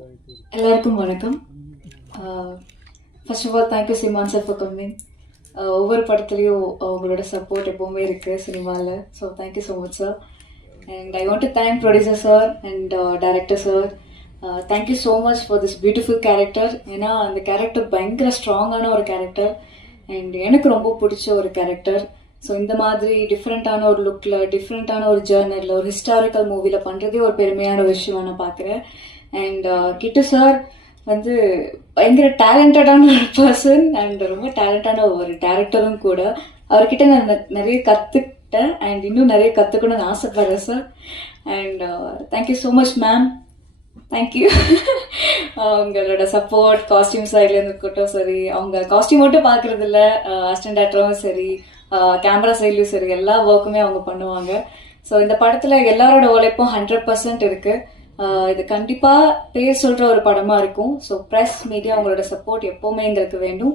எல்லாருக்கும் வணக்கம். First of all thank you Seeman sir for coming. ஒவ்வொரு படத்துலையும் உங்களோட சப்போர்ட் எப்போவுமே இருக்குது சினிமாவில். So thank you so much sir. And I want to thank producer sir and director sir. Thank you so much for this beautiful character. ஏன்னா அந்த கேரக்டர் பயங்கர ஸ்ட்ராங்கான ஒரு கேரக்டர் அண்ட் எனக்கு ரொம்ப பிடிச்ச ஒரு கேரக்டர். ஸோ இந்த மாதிரி டிஃப்ரெண்ட்டான ஒரு லுக்கில், டிஃப்ரெண்ட்டான ஒரு ஜேர்னலில், ஒரு ஹிஸ்டாரிக்கல் மூவியில் பண்ணுறதே ஒரு பெருமையான விஷயம் நான் பார்க்குறேன். அண்ட் கிட்டு சார் வந்து பயங்கர டேலண்டடான ஒரு பர்சன் அண்ட் ரொம்ப டேலண்டான ஒரு டேரக்டரும் கூட. அவர்கிட்ட நான் நிறைய கற்றுக்கிட்டேன் அண்ட் இன்னும் நிறைய கற்றுக்கணும்னு ஆசைப்படுறேன் sir. And thank you so much ma'am. Thank you. அவங்களோட சப்போர்ட் காஸ்டியூம் சைட்லேருந்து இருக்கட்டும் சரி, அவங்க காஸ்டியூம் மட்டும் பார்க்குறது இல்லை, அசிஸ்டன்ட் டேரக்டரும் சரி, கேமரா சைட்லையும் சரி, எல்லா ஒர்க்குமே அவங்க பண்ணுவாங்க. ஸோ இந்த படத்தில் எல்லாரோட உழைப்பும் 100% இருக்குது. இது கண்டிப்பாக பேர் சொல்கிற ஒரு படமாக இருக்கும். ஸோ ப்ரெஸ் மீடியா உங்களோட சப்போர்ட் எப்போவுமே எங்களுக்கு வேண்டும்.